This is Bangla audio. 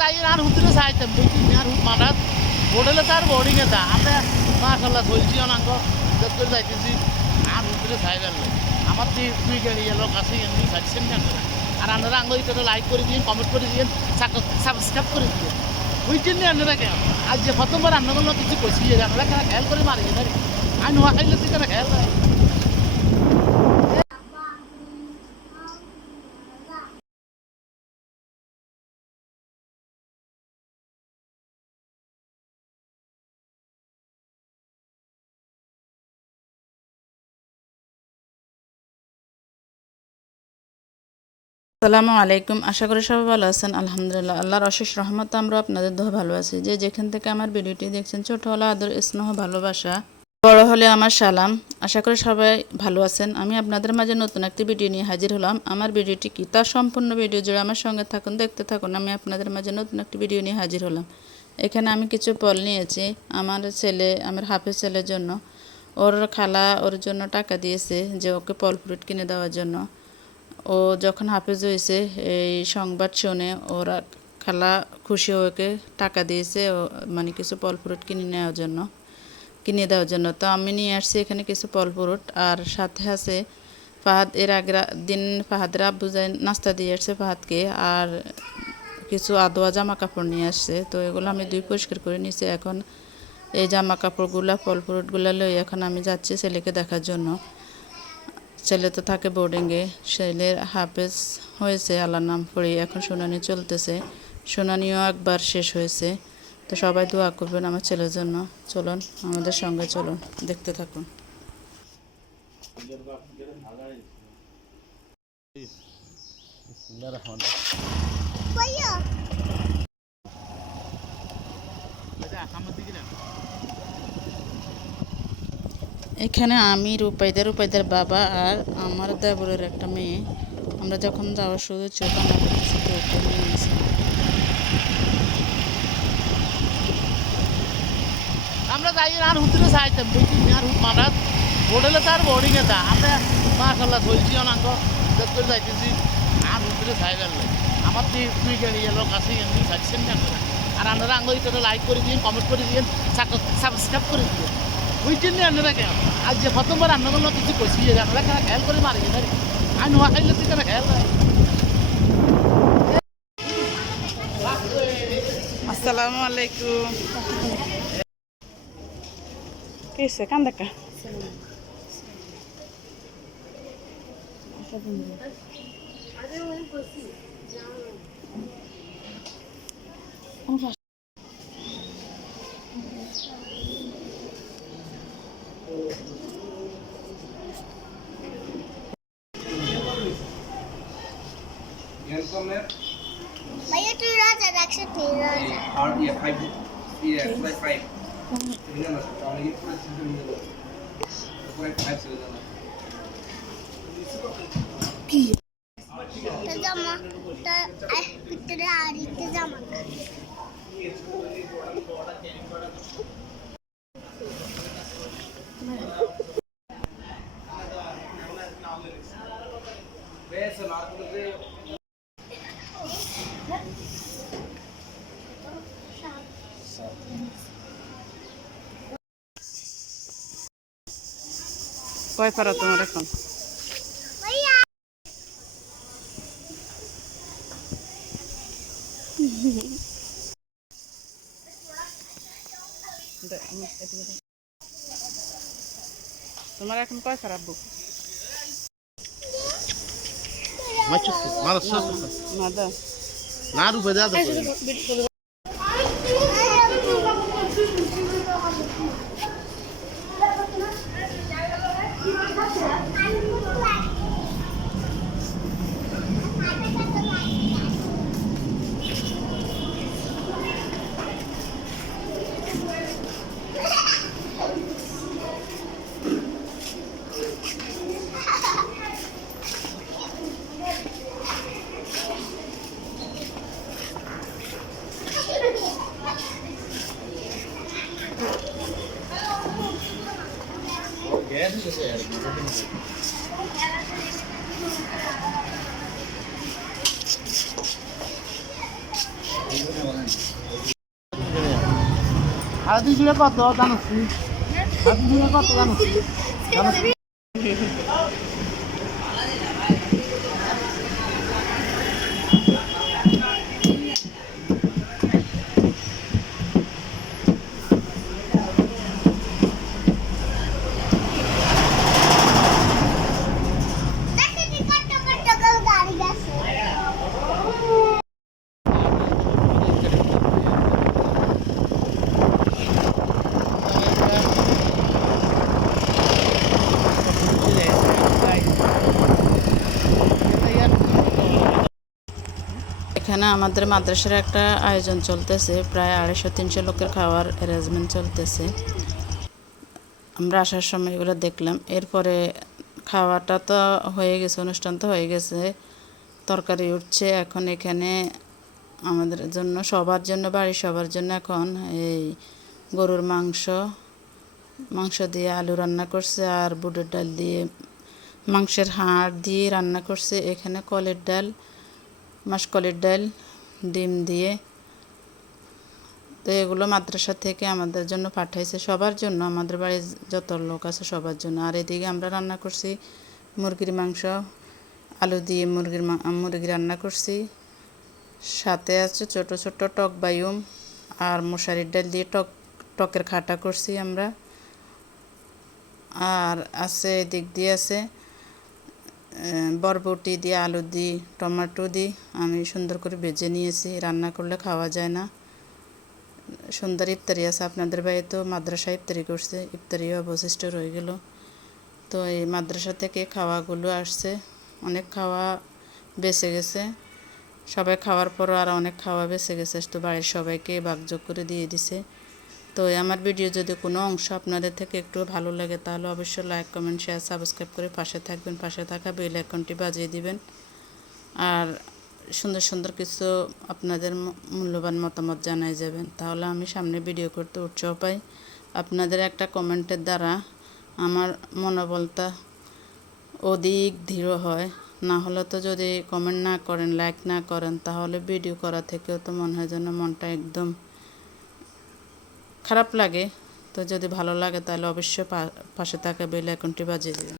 যাই আর হুতরে চাইতাম বুঝছি আর হুত মারাত হোটেলে তার বোর্ডিং এ তা আমরা মাশাআল্লাহ চলছি অনাঙ্গ ইজ্জত করে যাইতেছি আর হুতরে চাই গেলে আমার তুই গাড়ি লোক আছে এমনি সাজছেন না আর আপনারা আঙ্গ এটা লাইক করে দিন কমেন্ট করে দিন সাবস্ক্রাইব করে দিন বুঝছেন না আপনারা কেন আজ যে প্রথমবার আপনাদের কিছু কইছি আপনারা কেন খেয়াল করে মারি আমি নোয়া খাইলে তুই কেন খেয়াল করে আসসালামু আলাইকুম। আশা করি সবাই ভালো আছেন। আলহামদুলিল্লাহ, আল্লাহর অশেষ রহমত আমরা আপনাদের দোয়া ভালো আছি। যে যেখান থেকে আমার ভিডিওটি দেখছেন, ছোট হলে আদর, স্নেহ, ভালোবাসা, বড় হলে আমার সালাম। আশা করি সবাই ভালো আছেন। আমি আপনাদের মাঝে নতুন একটি ভিডিও নিয়ে হাজির হলাম। আমার ভিডিওটি কি তার সম্পূর্ণ ভিডিও জুড়ে আমার সঙ্গে থাকুন, দেখতে থাকুন। আমি আপনাদের মাঝে নতুন একটি ভিডিও নিয়ে হাজির হলাম। এখানে আমি কিছু ফল নিয়েছি আমার হাফেজ ছেলের জন্য। ওর খালা ওর জন্য টাকা দিয়েছে যে ওকে ফল ফ্রুট কিনে দেওয়ার জন্য। ও যখন হাফেজ হয়েছে এই সংবাদ শুনে ওরা খালা খুশি ওকে টাকা দিয়েছে মানে কিছু ফল ফ্রুট কিনে দেওয়ার জন্য। তো আমি নিয়ে আসছি এখানে কিছু ফল ফ্রুট, আর সাথে আছে ফাহাদ। এর আগের দিন ফাহাদের আব্বু যায় নাস্তা দিয়ে আসছে ফাহাদকে, আর কিছু আদোয়া জামা কাপড় নিয়ে আসছে। তো এগুলো আমি পরিষ্কার করে নিয়েছি। এখন এই জামা কাপড়গুলো ফল ফ্রুটগুলো লই এখন আমি যাচ্ছি ছেলেকে দেখার জন্য। ছেলে তো থাকে বোর্ডিংয়ে, ছেলের হাফেজ হয়েছে আল্লাহর নাম পড়ে, এখন শুনানি চলতেছে। শুনানিও একবার শেষ হয়েছে। তো সবাই দোয়া করবেন আমার ছেলের জন্য। চলুন আমাদের সঙ্গে চলুন, দেখতে থাকুন। এখানে আমি রূপাইদার বাবা আর আমার দেবরের একটা মেয়ে, আমরা যখন যাওয়ার শুধু চোখ আনা করতেছি তো ওকে নিয়ে নিয়েছি। আমরা যাই আর হুতরে চাইতাম বুঝছি আর হুত মারাত হোটেলে তার বোর্ডিং এ তা আমরা মাশাআল্লাহ চলছি অনাঙ্গ ইজ্জত করে যাইতেছি আর হুতরে চাই গেলে আমার তুই গাড়ি লোক আছে এমনি সাজছেন না আর আপনারা আঙ্গ এটা লাইক করে দিন কমেন্ট করে দিন সাবস্ক্রাইব করে দিন বুঝছেন না আপনারা কেন আজ যে প্রথমবার আপনাদের কিছু কইছি আপনারা কেন খেয়াল করে মারি আমি নোয়া খাইলে তুই কেন খেয়াল করে আসসালামু আলাইকুম। কিসে কান দেখা भैया तू राजा रक्षा थे राजा और ये 5 ये like 5 ini mas kalau ini plus itu ini loh like 5 sudah jalan तो जमा तो पितरे आ रही थी जमा वैसे लात में কয় পারা তোমার এখন? भैया তোমার এখন কয় পারা আব্বু? মাছুস মারাস মাদা না রূপে দাও সারাদিন জুড়ে কত জানো সারাদিন জুড়ে কত জানো দেখি কত কত গাড়ি গেছে এখানে আমাদের মাদ্রাসার একটা আয়োজন চলতেছে, প্রায় 250-300 লোকের খাওয়ার অ্যারেঞ্জমেন্ট চলতেছে। আমরা আসার সময় এগুলো দেখলাম। এরপরে খাওয়াটা তো হয়ে গেছে, অনুষ্ঠান তো হয়ে গেছে, তরকারি উঠছে। এখন এখানে আমাদের জন্য, সবার জন্য, বাড়ির সবার জন্য এখন এই গরুর মাংস দিয়ে আলু রান্না করছে, আর বুটের ডাল দিয়ে, মাংসের হাড় দিয়ে রান্না করছে। এখানে কলের ডাল, মাসকলের ডাল, ডিম দিয়ে। তো এগুলো মাদ্রাসা থেকে আমাদের জন্য পাঠাইছে, সবার জন্য, আমাদের বাড়ির যত লোক আছে সবার জন্য। আর এদিকে আমরা রান্না করছি মুরগির মাংস, আলু দিয়ে মুরগি রান্না করছি। সাথে আছে ছোট ছোট টক বায়ুম আর মশারির ডাল দিয়ে টকের খাটা করছি আমরা। আর আছে এদিক দিয়ে আছে বরবটি দিয়ে, আলু দিয়ে, টমেটো দিয়ে আমি সুন্দর করে ভেজে নিয়েছি। রান্না করলে খাওয়া যায় না। সুন্দর ইফতারি আছে। আপনাদের বাড়িতে তো মাদ্রাসা ইফতারি করছে, ইফতারিও অবশিষ্ট রয়ে গেল। তো এই মাদ্রাসা থেকে খাওয়াগুলো আসছে, অনেক খাওয়া বেঁচে গেছে। সবাই খাওয়ার পরও আর অনেক খাওয়া বেঁচে গেছে, তো বাড়ির সবাইকে ভাগযোগ করে দিয়ে দিছে। তো আমার ভিডিও যদি কোনো অংশ আপনাদের থেকে একটু ভালো লাগে তাহলে অবশ্যই লাইক, কমেন্ট, শেয়ার, সাবস্ক্রাইব করে পাশে থাকবেন। পাশে থাকা বেল আইকনটি বাজিয়ে দিবেন। আর সুন্দর সুন্দর কিছু আপনাদের মূল্যবান মতামত জানাই যাবেন, তাহলে আমি সামনে ভিডিও করতে উৎসাহ পাই। আপনাদের একটা কমেন্টের দ্বারা আমার মনোবলটা অধিক দৃঢ় হয়। না হলে তো যদি কমেন্ট না করেন, লাইক না করেন, তাহলে ভিডিও করা থেকেও তো মনে হয় যেন মনটা একদম খারাপ লাগে। তো যদি ভালো লাগে তাহলে অবশ্যই পাশে থাকা বেল আইকনটি বাজিয়ে দেবেন।